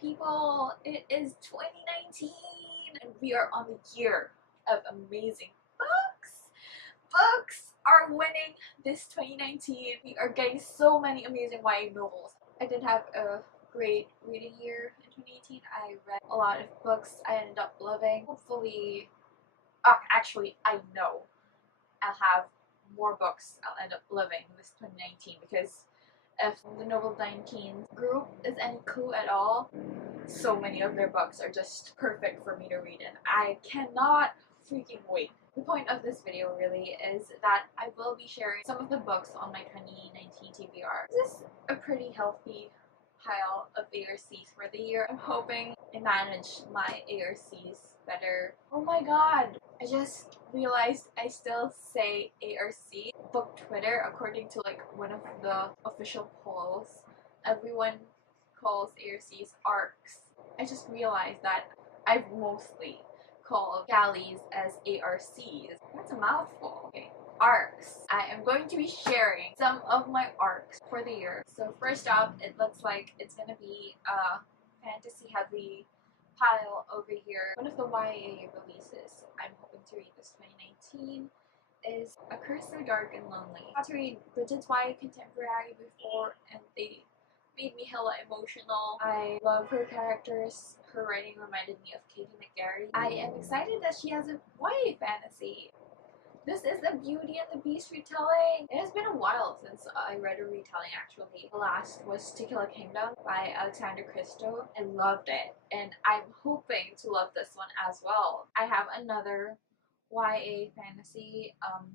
People, it is 2019 and we are on the year of amazing books. Books are winning this 2019. We are getting so many amazing YA novels. I did have a great reading year in 2018. I read a lot of books I ended up loving. Hopefully, actually I know I'll have more books I'll end up loving this 2019 because if the Novel 19 group is any clue at all, so many of their books are just perfect for me to read and I cannot freaking wait. The point of this video really is that I will be sharing some of the books on my 2019 TBR. This is a pretty healthy pile of ARCs for the year. I'm hoping I manage my ARCs better. Oh my god! I just realized I still say ARC. Book Twitter, according to like one of the official polls, everyone calls ARCs ARCs. I just realized that I've mostly called galleys as ARCs. That's a mouthful. Okay. ARCs. I am going to be sharing some of my ARCs for the year. So first off, it looks like it's gonna be a fantasy heavy pile over here. One of the YA releases I'm hoping to read this 2019 is A Curse So Dark and Lonely. I got to read Bridget's YA contemporary before and they made me hella emotional. I love her characters. Her writing reminded me of Katie McGarry. I am excited that she has a YA fantasy. This is the Beauty and the Beast retelling. It has been a while since I read a retelling actually. The last was To Kill a Kingdom by Alexander Christo. I loved it and I'm hoping to love this one as well. I have another YA fantasy.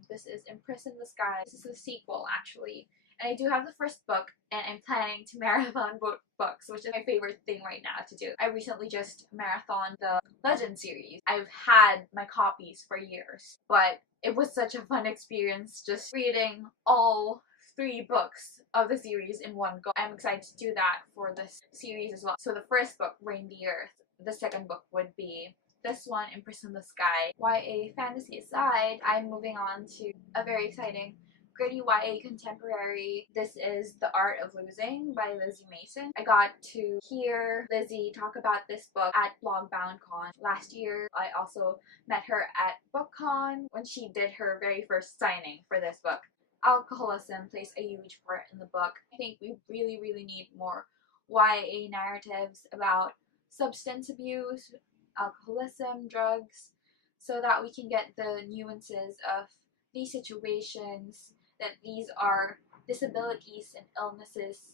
This is Imprison the Sky. This is a sequel actually. And I do have the first book and I'm planning to marathon both books, which is my favorite thing right now to do. I recently just marathoned the Legend series. I've had my copies for years, but it was such a fun experience just reading all 3 books of the series in one go. I'm excited to do that for this series as well. So the first book, Reign the Earth. The second book would be this one, Imprison the Sky. YA fantasy aside, I'm moving on to a very exciting gritty YA contemporary. This is The Art of Losing by Lizzie Mason. I got to hear Lizzie talk about this book at BlogBoundCon last year. I also met her at BookCon when she did her very first signing for this book. Alcoholism plays a huge part in the book. I think we really need more YA narratives about substance abuse, alcoholism, drugs, so that we can get the nuances of these situations, that these are disabilities and illnesses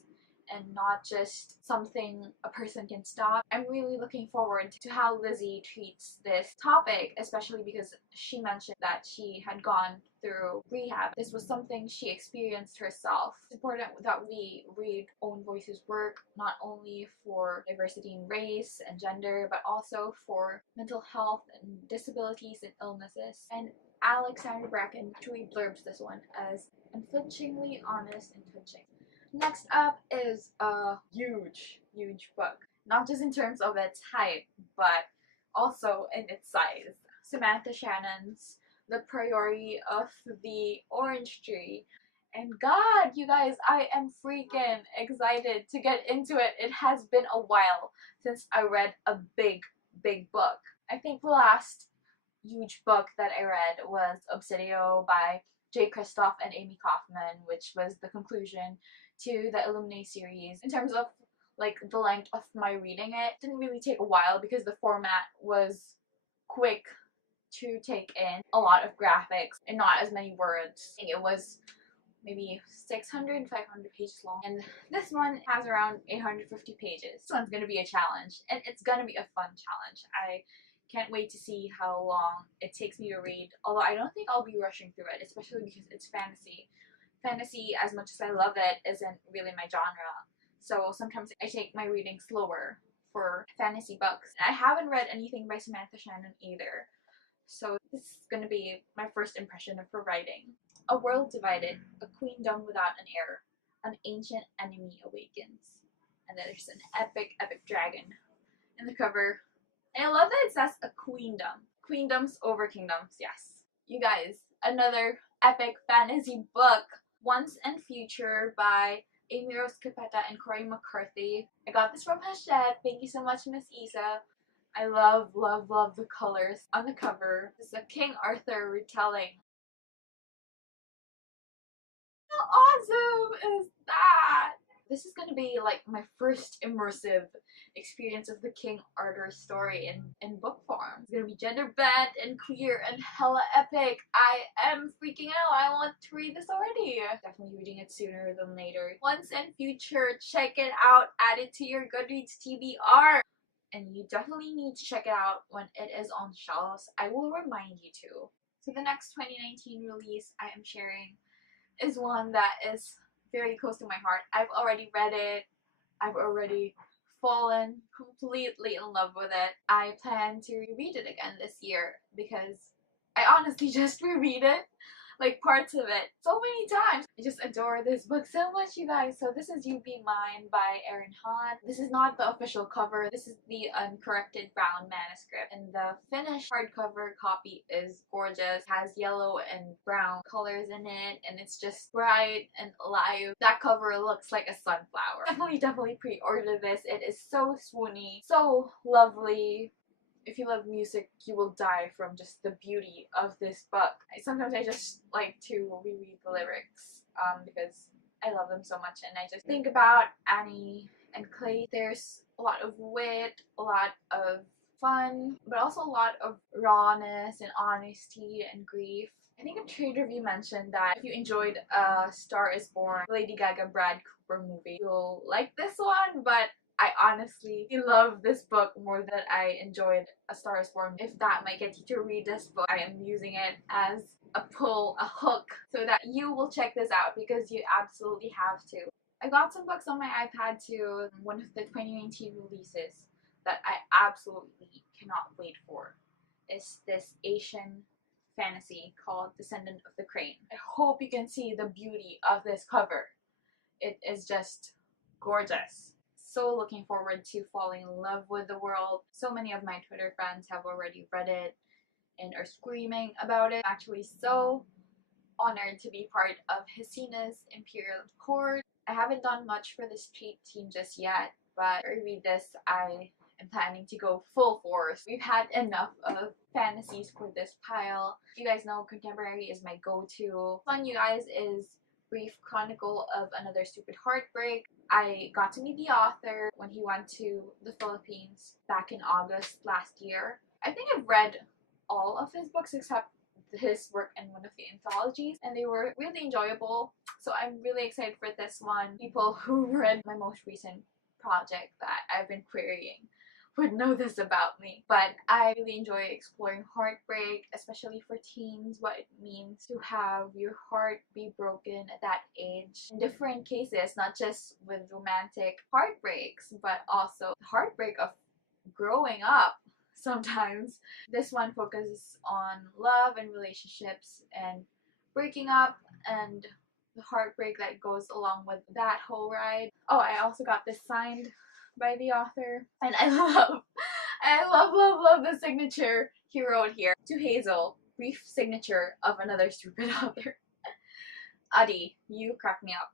and not just something a person can stop. I'm really looking forward to how Lizzie treats this topic, especially because she mentioned that she had gone through rehab. This was something she experienced herself. It's important that we read Own Voices' work, not only for diversity in race and gender, but also for mental health and disabilities and illnesses. And Alexander Bracken truly blurbs this one as unflinchingly honest and touching. Next up is a huge book. Not just in terms of its height, but also in its size. Samantha Shannon's The Priority of the Orange Tree. And God, you guys, I am freaking excited to get into it. It has been a while since I read a big book. I think the last huge book that I read was Obsidio by Jay Kristoff and Amy Kaufman, which was the conclusion to the Illuminate series. In terms of like the length of my reading, it didn't really take a while because the format was quick to take in, a lot of graphics and not as many words. I think it was maybe 600, 500 pages long, and this one has around 850 pages. This one's gonna be a challenge, and it's gonna be a fun challenge. I can't wait to see how long it takes me to read, although I don't think I'll be rushing through it, especially because it's fantasy. Fantasy, as much as I love it, isn't really my genre, so sometimes I take my reading slower for fantasy books. I haven't read anything by Samantha Shannon either, so this is going to be my first impression of her writing. A world divided, a queendom without an heir, an ancient enemy awakens. And then there's an epic dragon in the cover. And I love that it says a queendom. Queendoms over kingdoms, yes. You guys, another epic fantasy book, Once and Future by Amy Rose Capetta and Corey McCarthy. I got this from Hachette. Thank you so much, Miss Isa. I love, love, love the colors on the cover. This is a King Arthur retelling. How awesome is that? This is gonna be like my first immersive experience of the King Arthur story in book form. It's gonna be gender bent and queer and hella epic. I am freaking out. I want to read this already. Definitely reading it sooner than later. Once and future, check it out. Add it to your Goodreads TBR. And you definitely need to check it out when it is on shelves. I will remind you to. So the next 2019 release I am sharing is one that is very close to my heart. I've already read it. I've already fallen completely in love with it. I plan to reread it again this year because I honestly just reread it, like parts of it, so many times. I just adore this book so much, you guys. So this is You Be Mine by Erin Han. This is not the official cover. This is the uncorrected brown manuscript. And the finished hardcover copy is gorgeous. It has yellow and brown colors in it, and it's just bright and alive. That cover looks like a sunflower. Definitely pre-order this. It is so swoony, so lovely. If you love music, you will die from just the beauty of this book. Sometimes I just like to reread the lyrics because I love them so much, and I just think about Annie and Clay. There's a lot of wit, a lot of fun, but also a lot of rawness and honesty and grief. I think a trade review mentioned that if you enjoyed A Star Is Born, Lady Gaga Brad Cooper movie, you'll like this one, but I honestly love this book more than I enjoyed A Star Is Born. If that might get you to read this book, I am using it as a pull, a hook, so that you will check this out because you absolutely have to. I got some books on my iPad too. One of the 2019 releases that I absolutely cannot wait for is this Asian fantasy called Descendant of the Crane. I hope you can see the beauty of this cover. It is just gorgeous. So looking forward to falling in love with the world. So many of my Twitter friends have already read it and are screaming about it. I'm actually so honored to be part of Hesina's Imperial Court. I haven't done much for the street team just yet, but I read this, I am planning to go full force. We've had enough of fantasies for this pile. You guys know contemporary is my go-to. One, you guys, is Brief Chronicle of Another Stupid Heartbreak. I got to meet the author when he went to the Philippines back in August last year. I think I've read all of his books except his work in one of the anthologies, and they were really enjoyable. So I'm really excited for this one. People who read my most recent project that I've been querying would know this about me, but I really enjoy exploring heartbreak, especially for teens, what it means to have your heart be broken at that age. In different cases, not just with romantic heartbreaks, but also the heartbreak of growing up sometimes. This one focuses on love and relationships and breaking up and the heartbreak that goes along with that whole ride. Oh, I also got this signed by the author, and I love the signature he wrote here. To Hazel, brief signature of another stupid author. Adi, you crack me up.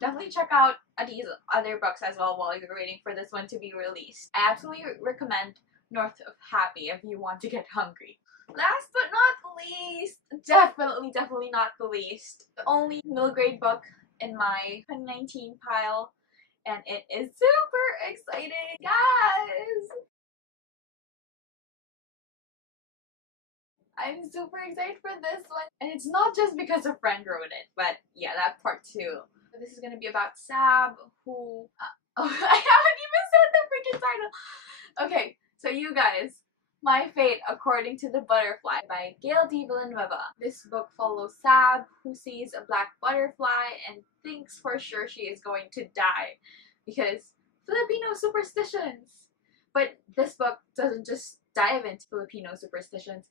Definitely check out Adi's other books as well while you're waiting for this one to be released. I absolutely recommend North of Happy if you want to get hungry. Last but not least, definitely not the least, the only middle grade book in my 2019 pile, and it is super exciting, guys! I'm super excited for this one, and it's not just because a friend wrote it, but yeah, that part too. This is gonna be about Sab, who oh, I haven't even said the freaking title. Okay, so you guys, My Fate According to the Butterfly by Gail D. Villanueva. This book follows Sab, who sees a black butterfly and thinks for sure she is going to die because Filipino superstitions. But this book doesn't just dive into Filipino superstitions.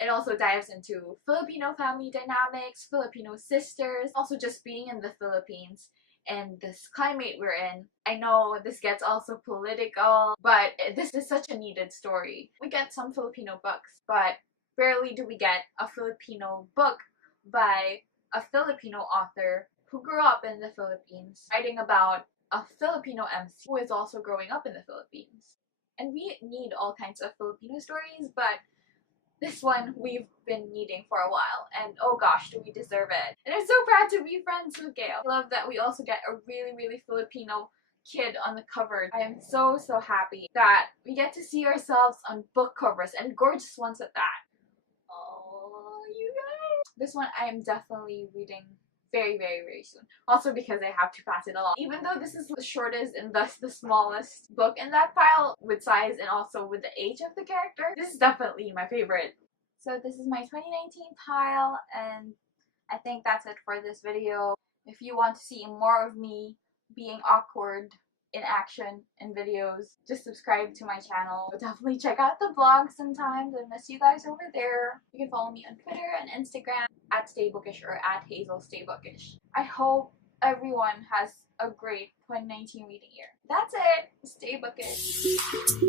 It also dives into Filipino family dynamics, Filipino sisters, also just being in the Philippines and this climate we're in. I know this gets also political, but this is such a needed story. We get some Filipino books, but rarely do we get a Filipino book by a Filipino author who grew up in the Philippines, writing about a Filipino MC who is also growing up in the Philippines. And we need all kinds of Filipino stories, but this one we've been needing for a while, and oh gosh, do we deserve it. And I'm so proud to be friends with Gail. I love that we also get a really Filipino kid on the cover. I am so happy that we get to see ourselves on book covers, and gorgeous ones at that. Oh, you guys! This one I am definitely reading very soon. Also because I have to pass it along. Even though this is the shortest and thus the smallest book in that pile with size and also with the age of the character, this is definitely my favorite. So this is my 2019 pile, and I think that's it for this video. If you want to see more of me being awkward in action in videos, just subscribe to my channel. Definitely check out the blog sometimes. I miss you guys over there. You can follow me on Twitter and Instagram at StayBookish or at HazelStayBookish. I hope everyone has a great 2019 reading year. That's it. Stay bookish.